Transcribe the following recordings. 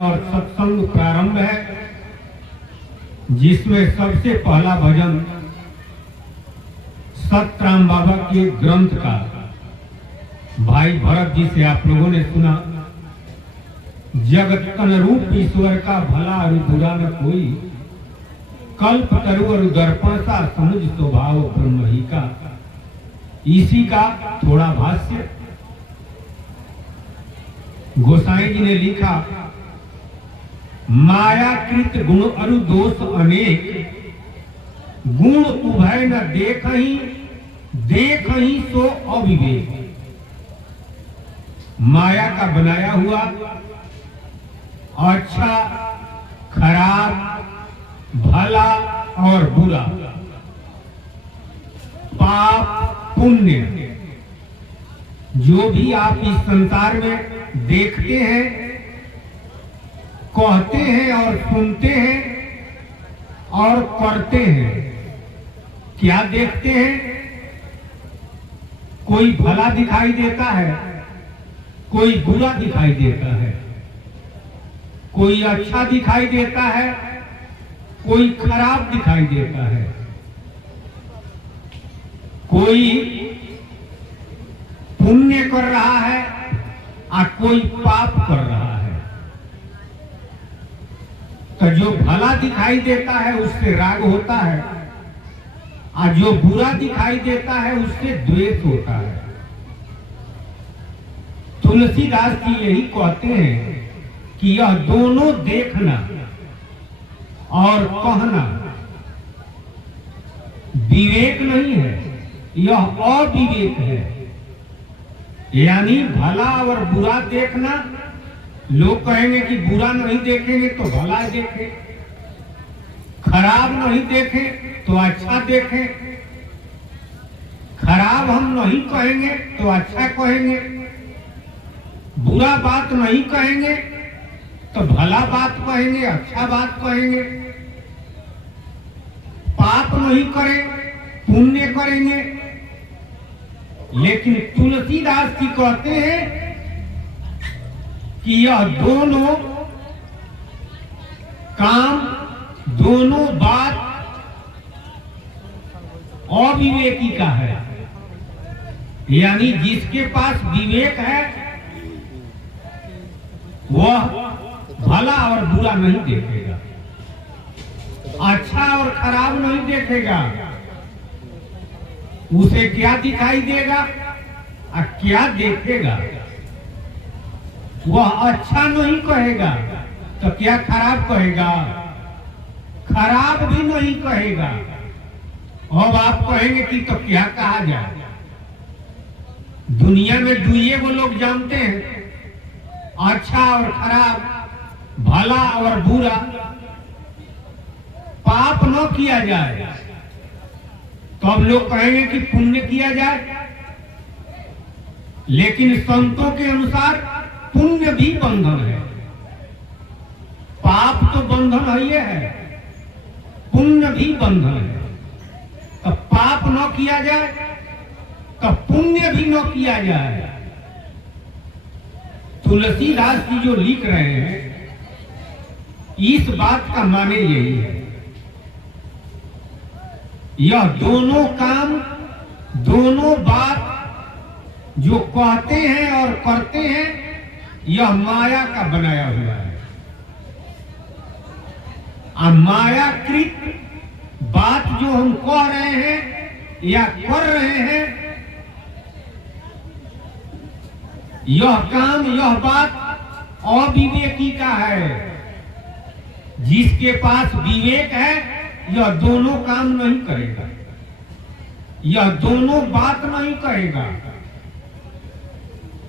और सत्संग प्रारंभ है, जिसमें सबसे पहला भजन सतराम बाबा के ग्रंथ का भाई भरत जी से आप लोगों ने सुना। जगत कन रूप ईश्वर का भला और बुरा न कोई, कल्प तरु और दर्पण सा समुझ स्वभाव ब्रह्म ही का। इसी का थोड़ा भाष्य गोसाई जी ने लिखा। मायाकृत गुण अरु दोष अनेक, गुण उभय न देखहि सो अविवेक। माया का बनाया हुआ अच्छा खराब भला और बुरा, पाप पुण्य, जो भी आप इस संसार में देखते हैं, कहते हैं और सुनते हैं और करते हैं, क्या देखते हैं? कोई भला दिखाई देता है, कोई बुरा दिखाई देता है, कोई अच्छा दिखाई देता है, कोई खराब दिखाई देता है, कोई पुण्य कर रहा है और कोई पाप कर रहा है। तो जो भला दिखाई देता है उससे राग होता है, और जो बुरा दिखाई देता है उससे द्वेष होता है। तुलसीदास जी यही कहते हैं कि यह दोनों देखना और कहना विवेक नहीं है, यह अविवेक है। यानी भला और बुरा देखना, लोग कहेंगे कि बुरा नहीं देखेंगे तो भला देखें, खराब नहीं देखें तो अच्छा देखें, खराब हम नहीं कहेंगे तो अच्छा कहेंगे, बुरा बात नहीं कहेंगे तो भला बात कहेंगे, अच्छा बात कहेंगे, पाप नहीं करें पुण्य करेंगे। लेकिन तुलसीदास जी कहते हैं कि यह दोनों काम, दोनों बात अविवेकी का है। यानी जिसके पास विवेक है वह भला और बुरा नहीं देखेगा, अच्छा और खराब नहीं देखेगा। उसे क्या दिखाई देगा और क्या देखेगा? वह अच्छा नहीं कहेगा तो क्या खराब कहेगा? खराब भी नहीं कहेगा। अब आप कहेंगे कि तो क्या कहा जाए? दुनिया में दुइये वो लोग जानते हैं, अच्छा और खराब, भला और बुरा। पाप न किया जाए तो अब लोग कहेंगे कि पुण्य किया जाए। लेकिन संतों के अनुसार पुण्य भी बंधन है। पाप तो बंधन है, पुण्य भी बंधन है। तो पाप न किया जाए तो पुण्य भी न किया जाए। तुलसीदास जी जो लिख रहे हैं, इस बात का माने यही है। यह दोनों काम, दोनों बात जो कहते हैं और करते हैं, यह माया का बनाया हुआ है। मायाकृत बात जो हम कह रहे हैं या कर रहे हैं, यह काम, यह बात अविवेकी का है। जिसके पास विवेक है यह दोनों काम नहीं करेगा, यह दोनों बात नहीं करेगा।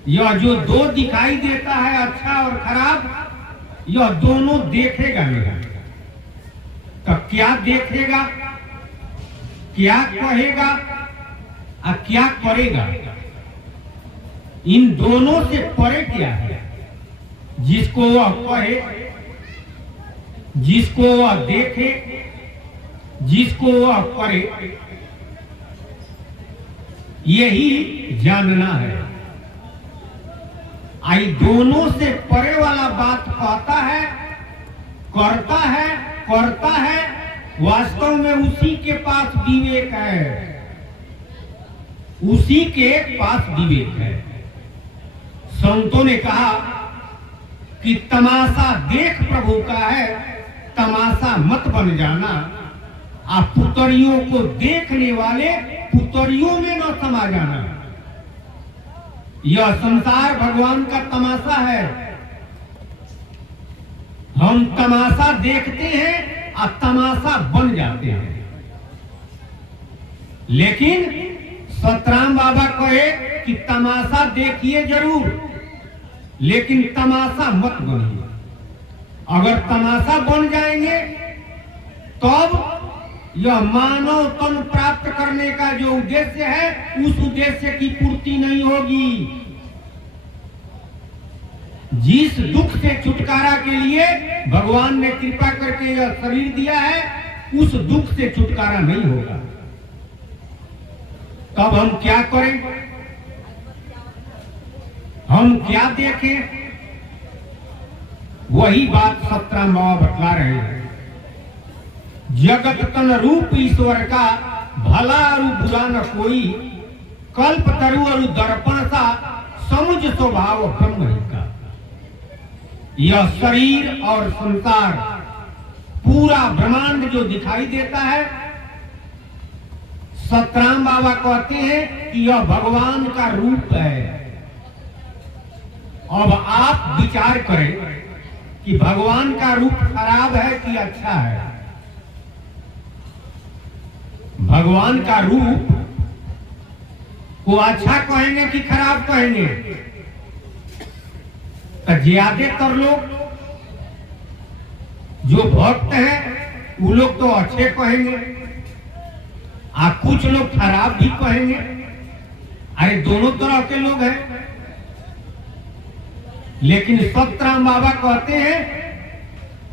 यह जो दो दिखाई देता है, अच्छा और खराब, यह दोनों देखेगा नहीं। तो क्या देखेगा, क्या कहेगा और क्या करेगा? इन दोनों से परे क्या है? जिसको वह कहे, जिसको वह देखे, जिसको वह करे, यही जानना है। आई दोनों से परे वाला बात कहता है करता है, वास्तव में उसी के पास विवेक है, उसी के पास विवेक है। संतों ने कहा कि तमाशा देख प्रभु का है, तमाशा मत बन जाना। आप पुतरियों को देखने वाले पुतरियों में न समा जाना। यह संसार भगवान का तमाशा है। हम तमाशा देखते हैं और तमाशा बन जाते हैं। लेकिन सतराम बाबा कहे कि तमाशा देखिए जरूर, लेकिन तमाशा मत बनिए। अगर तमाशा बन जाएंगे तब यह मानव तन प्राप्त करने का जो उद्देश्य है, उस उद्देश्य की पूर्ति नहीं होगी। जिस दुख से छुटकारा के लिए भगवान ने कृपा करके यह शरीर दिया है, उस दुख से छुटकारा नहीं होगा। तब हम क्या करें? हम क्या देखें? वही बात सतराम बाबा बतला रहे हैं। जगत तन रूप ईश्वर का, भला और बुरा न कोई, कल्प तरु और दर्पण सा, समुझ स्वभाव ब्रह्म ही का। यह शरीर और संसार, पूरा ब्रह्मांड जो दिखाई देता है, सतराम बाबा कहते हैं कि यह भगवान का रूप है। अब आप विचार करें कि भगवान का रूप खराब है कि अच्छा है। भगवान का रूप को अच्छा कहेंगे कि खराब कहेंगे? तो ज्यादातर लोग जो भक्त हैं वो लोग तो अच्छे कहेंगे, और कुछ लोग खराब भी कहेंगे। अरे दोनों तरह के लोग हैं। लेकिन सतराम बाबा कहते हैं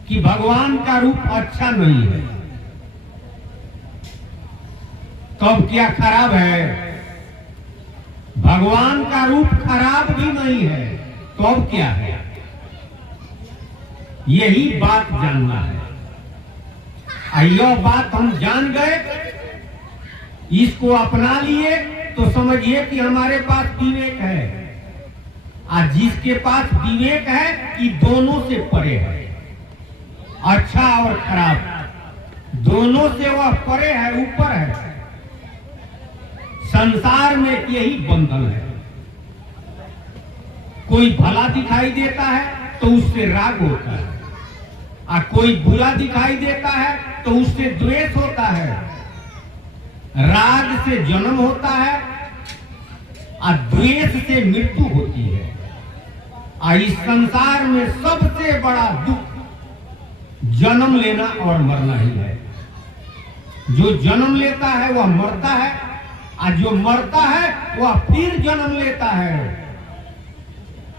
कि भगवान का रूप अच्छा नहीं है। तब क्या खराब है? भगवान का रूप खराब भी नहीं है, तो अब क्या है? यही बात जानना है। यह बात हम जान गए, इसको अपना लिए तो समझिए कि हमारे पास विवेक है। और जिसके पास विवेक है, ये दोनों से परे है। अच्छा और खराब दोनों से वह परे है, ऊपर है। संसार में यही बंधन है। कोई भला दिखाई देता है तो उससे राग होता है, और कोई बुरा दिखाई देता है तो उससे द्वेष होता है। राग से जन्म होता है और द्वेष से मृत्यु होती है। और इस संसार में सबसे बड़ा दुख जन्म लेना और मरना ही है। जो जन्म लेता है वह मरता है, और जो मरता है वह फिर जन्म लेता है।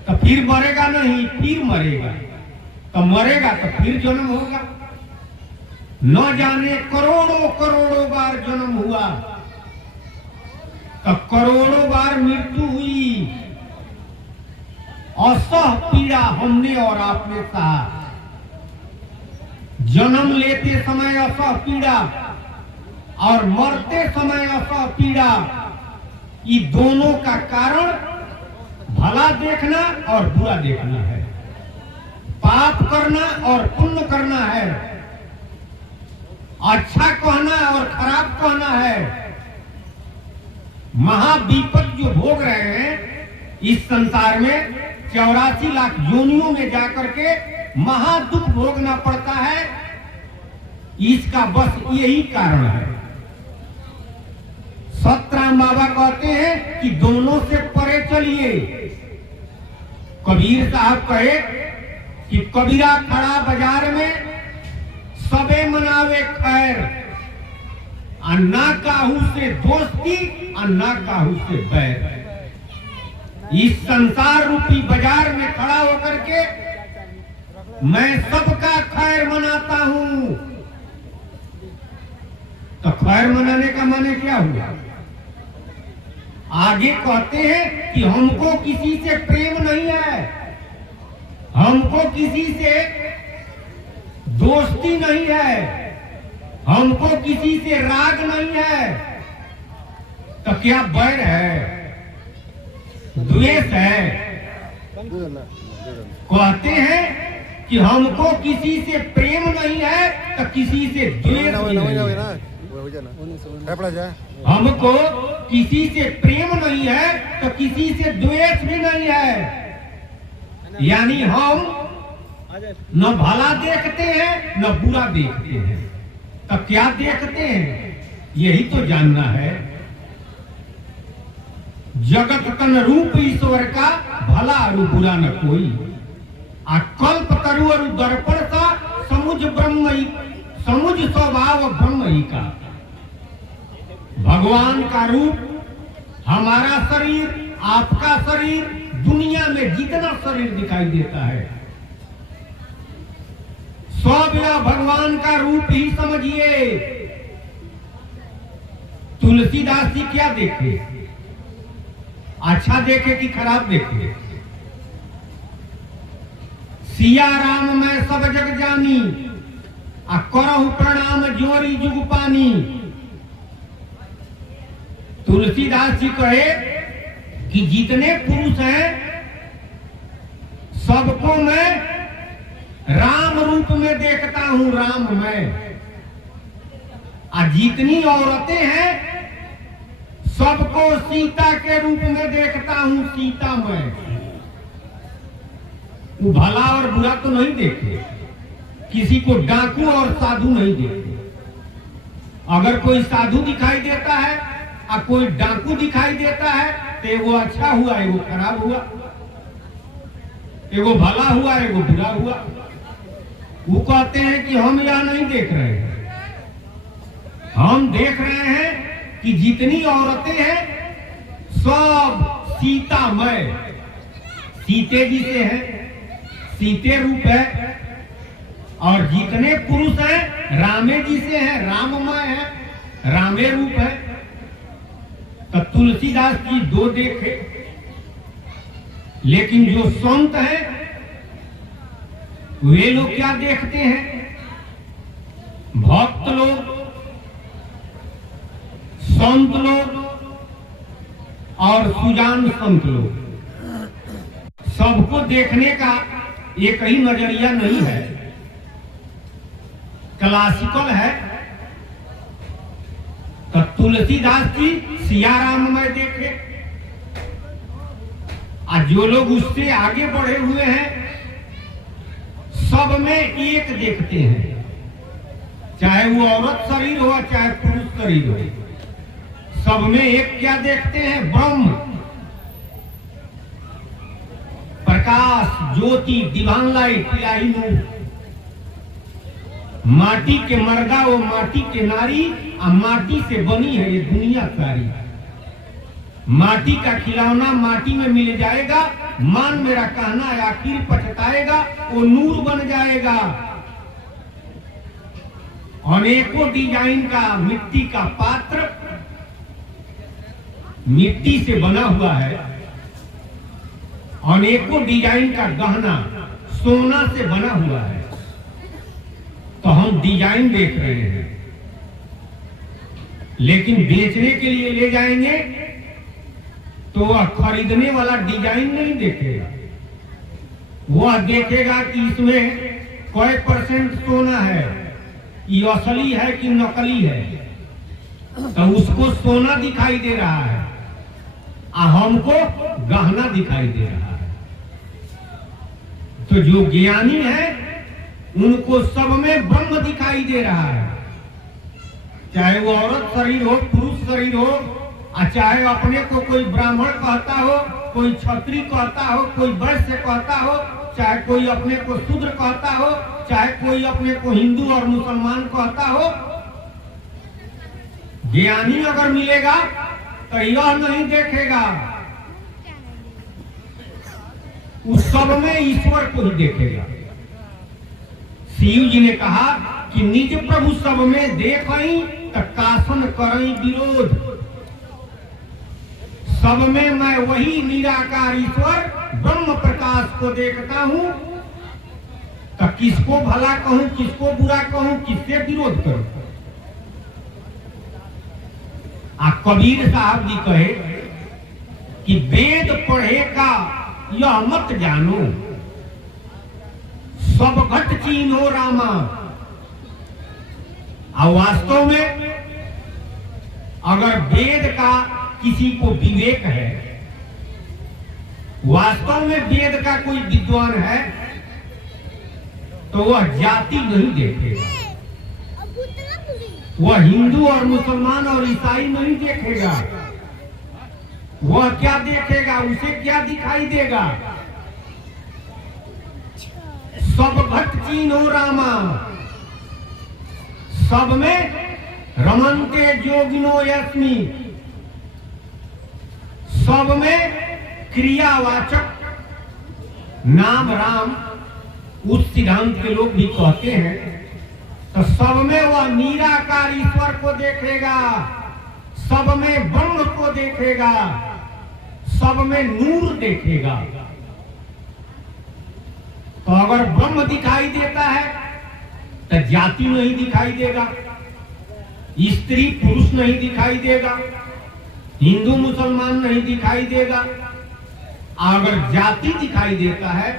तो फिर मरेगा नहीं, फिर मरेगा। तो मरेगा तो फिर जन्म होगा। न जाने करोड़ों करोड़ों बार जन्म हुआ, तो करोड़ों बार मृत्यु हुई। असह पीड़ा हमने और आपने सहा। जन्म लेते समय असह पीड़ा और मरते समय असह पीड़ा। ये दोनों का कारण भला देखना और बुरा देखना है, पाप करना और पुण्य करना है, अच्छा कहना और खराब कहना है। महाविपद जो भोग रहे हैं इस संसार में, 84 लाख योनियों में जाकर के महादुख भोगना पड़ता है। इसका बस यही कारण है। सतराम बाबा कहते हैं कि दोनों से परे चलिए। कबीर साहब कहे कि कबीरा खड़ा बाजार में, सबे मनावे खैर, और ना काहू से दोस्ती और ना काहू से बैर। इस संसार रूपी बाजार में खड़ा होकर के मैं सबका खैर मनाता हूं। तो खैर मनाने का माने क्या हुआ? आगे कहते हैं कि हमको किसी से प्रेम नहीं है, हमको किसी से दोस्ती नहीं है, हमको किसी से राग नहीं है, तो क्या बैर है, द्वेष है? कहते हैं कि हमको किसी से प्रेम नहीं है तो किसी से द्वेष नहीं है। हमको किसी से प्रेम नहीं है तो किसी से द्वेष भी नहीं है। यानी हम न भला देखते हैं न बुरा देखते हैं, तो क्या देखते हैं? यही तो जानना है। जगत तन रूप ईश्वर का, भला और बुरा न कोई। आ कल्प तरु और दर्पण सा समुझ ब्रह्म, समुझ स्वभाव ब्रह्म ही का। भगवान का रूप, हमारा शरीर, आपका शरीर, दुनिया में जितना शरीर दिखाई देता है सब यह भगवान का रूप ही समझिए। तुलसीदास जी क्या देखे? अच्छा देखे कि खराब देखे? सिया राम मैं सब जग जानी, आ करहु प्रणाम जोरी जुग पानी। तुलसीदास जी कहे कि जितने पुरुष हैं सबको मैं राम रूप में देखता हूं, राम में। और जितनी औरतें हैं सबको सीता के रूप में देखता हूं, सीता में। वो भला और बुरा तो नहीं देखे, किसी को डाकू और साधु नहीं देखे। अगर कोई साधु दिखाई देता है और कोई डाकू दिखाई देता है तो वो अच्छा हुआ, एगो खराब हुआ, एगो भला हुआ, एगो बुरा हुआ। वो कहते हैं कि हम यह नहीं देख रहे हैं, हम देख रहे हैं कि जितनी औरतें हैं सब सीतामय, सीते जी से है, सीते रूप है। और जितने पुरुष हैं रामे जी से हैं, राममय है, रामे रूप है। तो तुलसीदास जी दो देखे, लेकिन जो संत हैं वे लोग क्या देखते हैं? भक्त लोग, संत लोग और सुजान संत लोग, सबको देखने का एक ही नजरिया नहीं है, क्लासिकल है। तो तुलसीदास जी सिया राम में देखे, और जो लोग उससे आगे बढ़े हुए हैं सब में एक देखते हैं, चाहे वो औरत शरीर हो चाहे पुरुष शरीर हो, सब में एक क्या देखते हैं? ब्रह्म, प्रकाश, ज्योति, डिवाइन लाइट, इलाही नूर। माटी के मर्दा वो माटी के नारी, और माटी से बनी है ये दुनिया सारी। माटी का खिलौना माटी में मिल जाएगा, मान मेरा कहना है आखिर पछताएगा, वो नूर बन जाएगा। अनेकों डिजाइन का मिट्टी का पात्र मिट्टी से बना हुआ है, अनेकों डिजाइन का गहना सोना से बना हुआ है। तो हम डिजाइन देख रहे हैं, लेकिन बेचने के लिए ले जाएंगे तो वह खरीदने वाला डिजाइन नहीं देखेगा, वह देखेगा कि इसमें कोई परसेंट सोना है, ये असली है कि नकली है। तो उसको सोना दिखाई दे रहा है और हमको गहना दिखाई दे रहा है। तो जो ज्ञानी है उनको सब में ब्रह्म दिखाई दे रहा है, चाहे वो औरत शरीर हो, पुरुष शरीर हो, चाहे अपने को कोई ब्राह्मण कहता हो, कोई क्षत्रिय कहता हो, कोई वैश्य कहता हो, चाहे कोई अपने को शूद्र कहता हो, चाहे कोई अपने को हिंदू और मुसलमान कहता हो। ज्ञानी अगर मिलेगा तो यह नहीं देखेगा, उस सब में ईश्वर को ही देखेगा। शिव जी ने कहा कि निज प्रभु सब में देखई तो कासन करई विरोध। सब में मैं वही निराकार ईश्वर ब्रह्म प्रकाश को देखता हूं, तो किसको भला कहूं, किसको बुरा कहूं, किससे विरोध करूं? कबीर साहब जी कहे कि वेद पढ़े का यह मत जानो, सब घट चीन्हो रामा। और वास्तव में अगर वेद का किसी को विवेक है, वास्तव में वेद का कोई विद्वान है, तो वह जाति नहीं देखेगा, वह हिंदू और मुसलमान और ईसाई नहीं देखेगा। वह क्या देखेगा, उसे क्या दिखाई देगा? सब घट चीन्हो रामा, सब में रमन्ते जोगिनो यस्मि, सब में क्रियावाचक नाम राम उस सिद्धांत के लोग भी कहते हैं। तो सब में वह निराकार ईश्वर को देखेगा, सब में ब्रह्म को देखेगा, सब में नूर देखेगा। तो अगर ब्रह्म दिखाई देता है तो जाति नहीं दिखाई देगा, स्त्री पुरुष नहीं दिखाई देगा, हिंदू मुसलमान नहीं दिखाई देगा। अगर जाति दिखाई देता है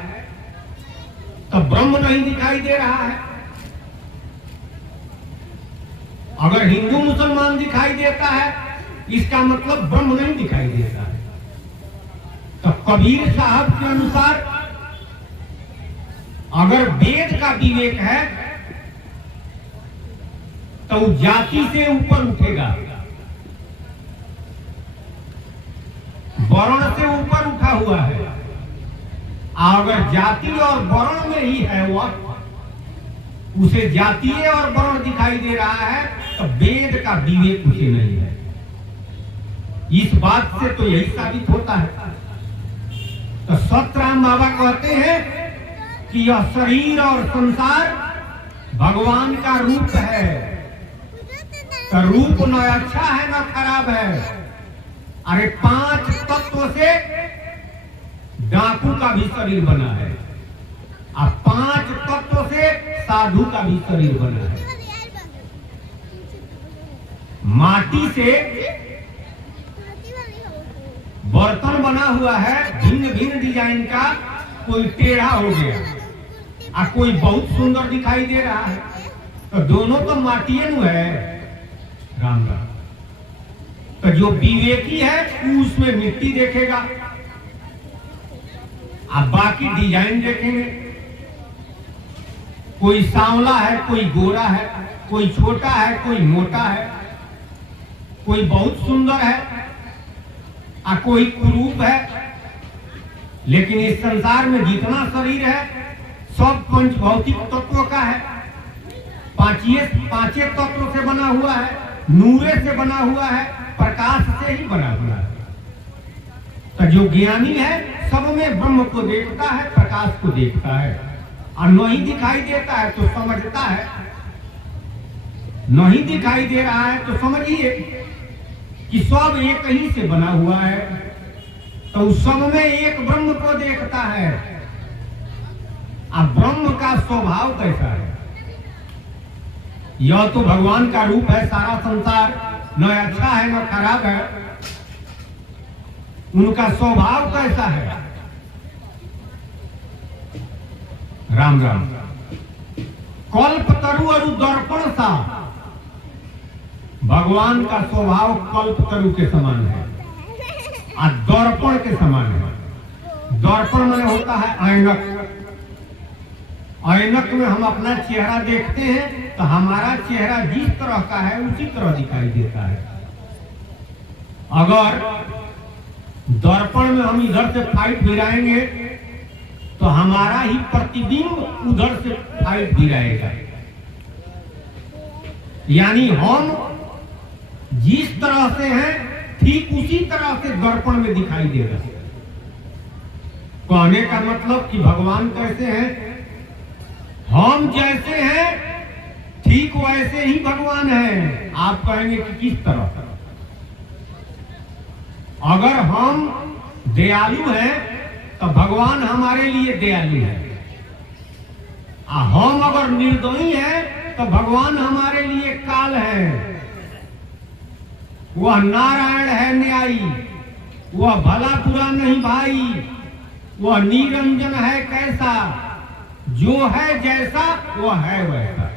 तो ब्रह्म नहीं दिखाई दे रहा है। अगर हिंदू मुसलमान दिखाई देता है, इसका मतलब ब्रह्म नहीं दिखाई देता है। तो कबीर साहब के अनुसार अगर वेद का विवेक है तो जाति से ऊपर उठेगा, वर्ण से ऊपर उठा हुआ है। अगर जाति और वर्ण में ही है वह, उसे जातीय और वर्ण दिखाई दे रहा है, तो वेद का विवेक उसे नहीं है। इस बात से तो यही साबित होता है। तो सतराम बाबा कहते हैं कि यह शरीर और संसार भगवान का रूप है। तो रूप न अच्छा है न खराब है। अरे 5 तत्व से डाकू का भी शरीर बना है, और 5 तत्व से साधु का भी शरीर बना है। माटी से बर्तन बना हुआ है भिन्न भिन्न डिजाइन का, कोई टेढ़ा हो गया और कोई बहुत सुंदर दिखाई दे रहा है। तो दोनों तो माटिए नु है। राम राम। तो जो विवेकी है उसमें मिट्टी देखेगा, आप बाकी डिजाइन देखेंगे। कोई सांवला है, कोई गोरा है, कोई छोटा है, कोई मोटा है, कोई बहुत सुंदर है और कोई कुरूप है। लेकिन इस संसार में जितना शरीर है सब पंचभौतिक तत्व का है, पांचे तत्व से बना हुआ है, नूरे से बना हुआ है, प्रकाश से ही बना हुआ है। तो जो ज्ञानी है सब में ब्रह्म को देखता है, प्रकाश को देखता है, और नहीं दिखाई देता है तो समझता है। नहीं दिखाई दे रहा है तो समझिए कि सब एक ही से बना हुआ है। तो उस सब में एक ब्रह्म को देखता है। अब ब्रह्म का स्वभाव कैसा है? यह तो भगवान का रूप है। सारा संसार न अच्छा है न खराब है। उनका स्वभाव कैसा है? राम राम। कल्पतरु और दर्पण सा भगवान का स्वभाव कल्पतरु के समान है और दर्पण के समान है। दर्पण माने होता है ऐनक। ऐनक में हम अपना चेहरा देखते हैं तो हमारा चेहरा जिस तरह का है उसी तरह दिखाई देता है। अगर दर्पण में हम इधर से फाइट गिराएंगे तो हमारा ही प्रतिबिंब उधर से फाइट गिराएगा। यानी हम जिस तरह से हैं ठीक उसी तरह से दर्पण में दिखाई देगा। कहने का मतलब कि भगवान कैसे हैं? हम जैसे हैं ठीक वैसे ही भगवान हैं। आप कहेंगे कि किस तरह? अगर हम दयालु हैं तो भगवान हमारे लिए दयालु है, हम अगर निर्दयी हैं तो भगवान हमारे लिए काल है। वह नारायण है न्यायी, वह भला बुरा नहीं भाई, वह निरंजन है कैसा, जो है जैसा वह है वैसा।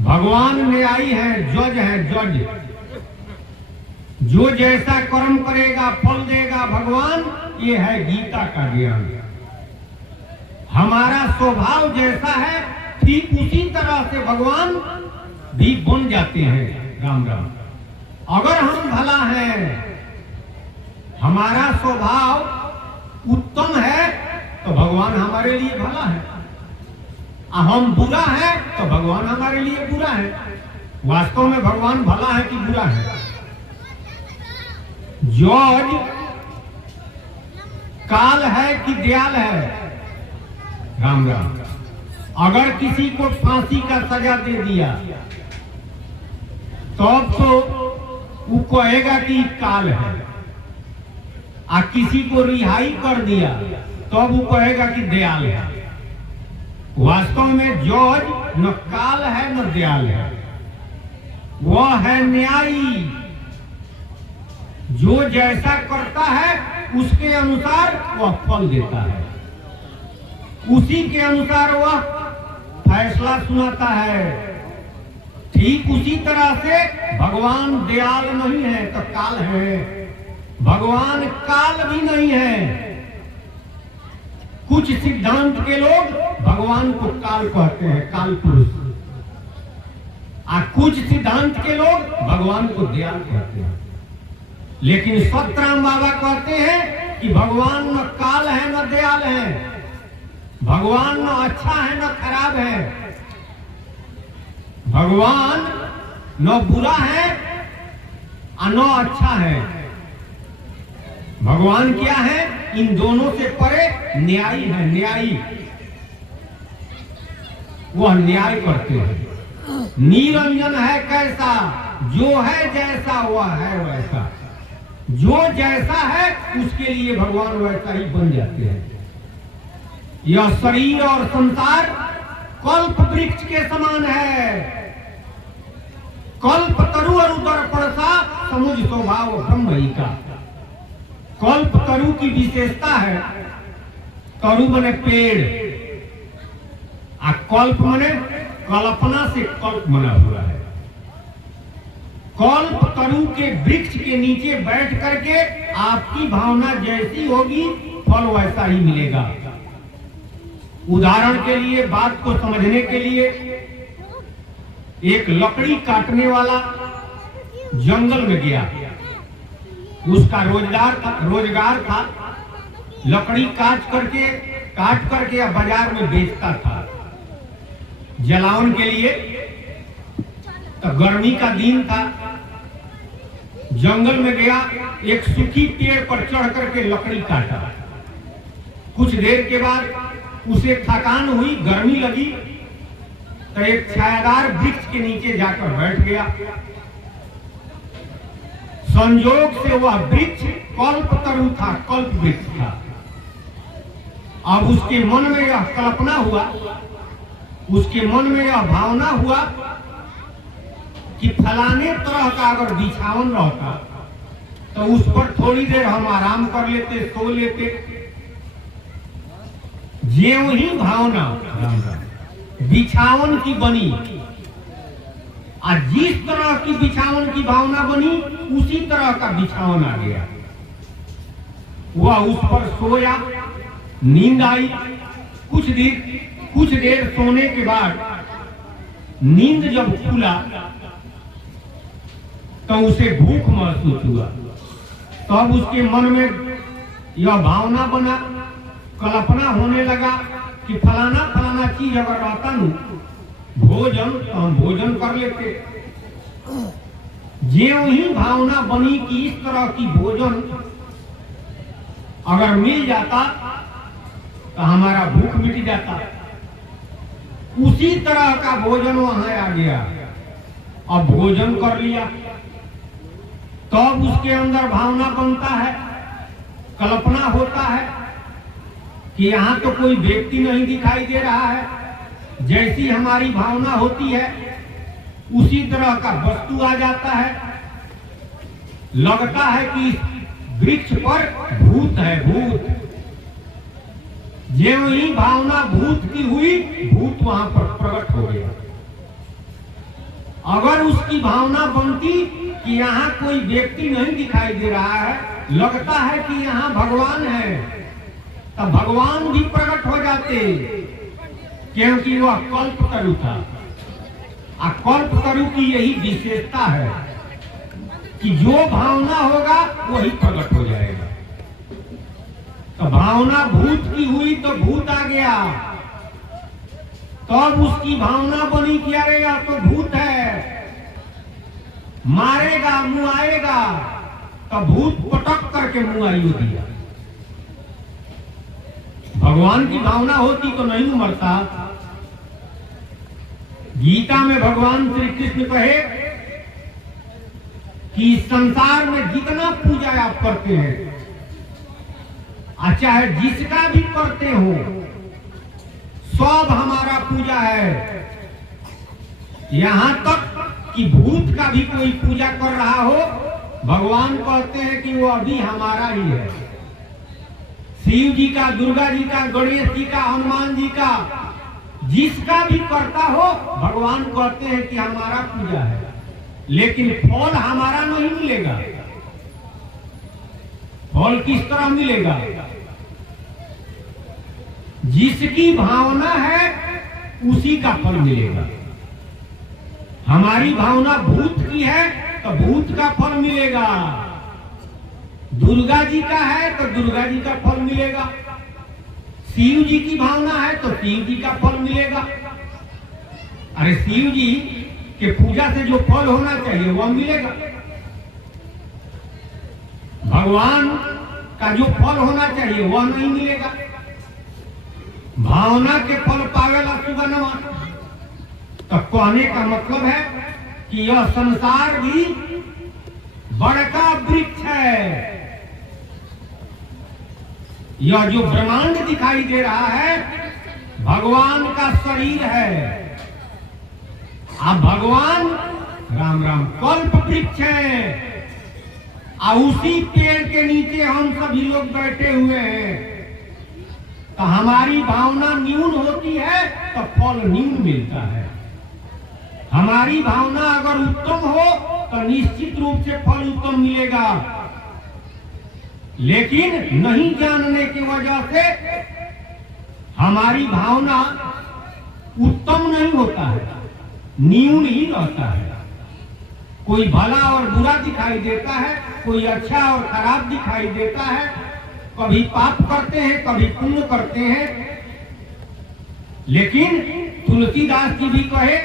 भगवान न्यायी है, जज है, जज। जो जैसा कर्म करेगा फल देगा भगवान, ये है गीता का ज्ञान। हमारा स्वभाव जैसा है ठीक उसी तरह से भगवान भी बन जाते हैं। राम राम। अगर हम भला हैं, हमारा स्वभाव उत्तम है तो भगवान हमारे लिए भला है। हम बुरा है तो भगवान हमारे लिए बुरा है। वास्तव में भगवान भला है कि बुरा है? जज काल है कि दयाल है? राम राम। अगर किसी को फांसी का सजा दे दिया तब तो वो कहेगा कि काल है, और किसी को रिहाई कर दिया तब वो कहेगा कि दयाल है। वास्तव में जज न काल है न दयाल है, वह है न्यायी। जो जैसा करता है उसके अनुसार वह फल देता है, उसी के अनुसार वह फैसला सुनाता है। ठीक उसी तरह से भगवान दयाल नहीं है तो काल है, भगवान काल भी नहीं है। कुछ सिद्धांत के लोग भगवान को काल कहते हैं, काल पुरुष, और कुछ सिद्धांत के लोग भगवान को दयाल कहते हैं। लेकिन सतराम बाबा कहते हैं कि भगवान न काल है न दयाल है, भगवान न अच्छा है न खराब है, भगवान न बुरा है और न अच्छा है। भगवान क्या है? इन दोनों से परे न्यायी है, न्यायी। वह न्याय करते हैं। निरंजन है कैसा, जो है जैसा वह है वैसा। जो जैसा है उसके लिए भगवान वैसा ही बन जाते हैं। यह शरीर और संसार कल्प वृक्ष के समान है। कल्प तरु और उदर परसा समुझ स्वभाव ब्रह्म ही का। कल्प तरु की विशेषता है, तरु मने पेड़, आ कल्प मने कल्पना से कल्प बना हुआ है। कल्प तरु के वृक्ष के नीचे बैठ करके आपकी भावना जैसी होगी फल वैसा ही मिलेगा। उदाहरण के लिए, बात को समझने के लिए, एक लकड़ी काटने वाला जंगल में गया। उसका रोजगार था लकड़ी काट करके बाजार में बेचता था जलावन के लिए। तो गर्मी का दिन था, जंगल में गया, एक सूखी पेड़ पर चढ़ करके लकड़ी काटा। कुछ देर के बाद उसे थकान हुई, गर्मी लगी, तो एक छायादार वृक्ष के नीचे जाकर बैठ गया। संयोग से वह वृक्ष कल्पतरु था, कल्प वृक्ष था। अब उसके मन में यह कल्पना हुआ, उसके मन में यह भावना हुआ कि फलाने तरह का अगर बिछावन रहता तो उस पर थोड़ी देर हम आराम कर लेते, सो लेते। ज्यों ही भावना बिछावन की बनी, और जिस तरह की बिछावन की भावना बनी उसी तरह का बिछावन आ गया। वह उस पर सोया, नींद आई। कुछ देर सोने के बाद नींद जब खुला तो उसे भूख महसूस हुआ। तब उसके मन में यह भावना बना, कल्पना होने लगा कि फलाना चीज अगर रहता न भोजन तो हम भोजन कर लेते। ज्यों ही भावना बनी कि इस तरह की भोजन अगर मिल जाता तो हमारा भूख मिट जाता, उसी तरह का भोजन वहां आ गया। अब भोजन कर लिया, तब उसके अंदर भावना बनता है, कल्पना होता है कि यहाँ तो कोई व्यक्ति नहीं दिखाई दे रहा है, जैसी हमारी भावना होती है उसी तरह का वस्तु आ जाता है। लगता है कि वृक्ष पर भूत है, भूत। ज्यों ही भावना भूत की हुई, भूत वहां पर प्रकट हो गया। अगर उसकी भावना बनती कि यहाँ कोई व्यक्ति नहीं दिखाई दे रहा है, लगता है कि यहाँ भगवान है, तब भगवान भी प्रकट हो जाते, क्योंकि वह कल्पतरु था। कल्पतरु की यही विशेषता है कि जो भावना होगा वही प्रकट हो जाएगा। तो भावना भूत की हुई तो भूत आ गया, तब उसकी भावना बनी कि अरे यह तो भूत है, मारेगा मुआएगा, तो भूत पटक करके मुआई दिया। भगवान की भावना होती तो नहीं मरता। गीता में भगवान श्री कृष्ण कहे कि संसार में जितना पूजा आप करते हैं, चाहे जिसका भी करते हो, सब हमारा पूजा है। यहां तक कि भूत का भी कोई पूजा कर रहा हो, भगवान कहते हैं कि वो अभी हमारा ही है। शिव जी का, दुर्गा जी का, गणेश जी का, हनुमान जी का, जिसका भी करता हो, भगवान कहते हैं कि हमारा पूजा है। लेकिन फल हमारा नहीं मिलेगा। फल किस तरह मिलेगा? जिसकी भावना है उसी का फल मिलेगा। हमारी भावना भूत की है तो भूत का फल मिलेगा, दुर्गा जी का है तो दुर्गा जी का फल मिलेगा, शिव जी की भावना है तो शिव जी का फल मिलेगा। अरे शिव जी के पूजा से जो फल होना चाहिए वह मिलेगा। भगवान का जो फल होना चाहिए वह नहीं मिलेगा। भावना के फल पावेला सुगनमा। तो कहने का मतलब है कि यह संसार भी बड़का वृक्ष है। यह जो ब्रह्मांड दिखाई दे रहा है भगवान का शरीर है। अब भगवान राम राम कल्प वृक्ष है, और उसी पेड़ के नीचे हम सभी लोग बैठे हुए हैं। तो हमारी भावना न्यून होती है तो फल न्यून मिलता है। हमारी भावना अगर उत्तम हो तो निश्चित रूप से फल उत्तम मिलेगा। लेकिन नहीं जानने की वजह से हमारी भावना उत्तम नहीं होता है, न्यून ही रहता है। कोई भला और बुरा दिखाई देता है, कोई अच्छा और खराब दिखाई देता है। कभी पाप करते हैं, कभी पुण्य करते हैं। लेकिन तुलसीदास जी भी कहे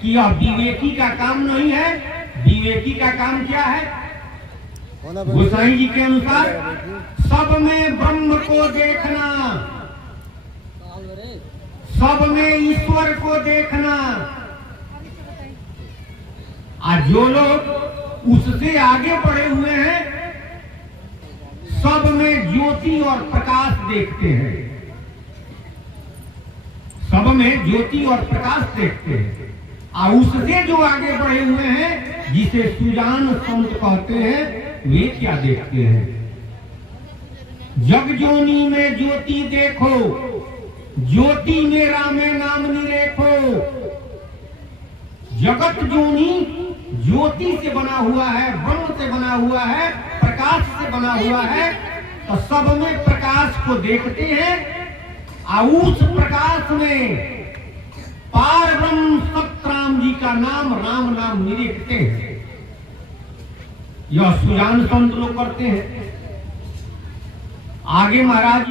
कि यह विवेकी का काम नहीं है। विवेकी का काम क्या है? गोसाई जी के अनुसार सब में ब्रह्म को देखना, सब में ईश्वर को देखना। आज जो लोग उससे आगे बढ़े हुए हैं, सब में ज्योति और प्रकाश देखते हैं, सब में ज्योति और प्रकाश देखते हैं। और उससे जो आगे बढ़े हुए हैं, जिसे सुजान संत कहते हैं, वे क्या देखते हैं? जग जोनी में ज्योति देखो, ज्योति में रामे नाम निरेखो। जगत जोनी ज्योति से बना हुआ है, ब्रह्म से बना हुआ है, प्रकाश से बना हुआ है। तो सब में प्रकाश को देखते हैं, और उस प्रकाश में पार ब्रह्म सतराम जी का नाम, राम नाम निरीखते हैं। यह सुजान संत लोग करते हैं। आगे महाराज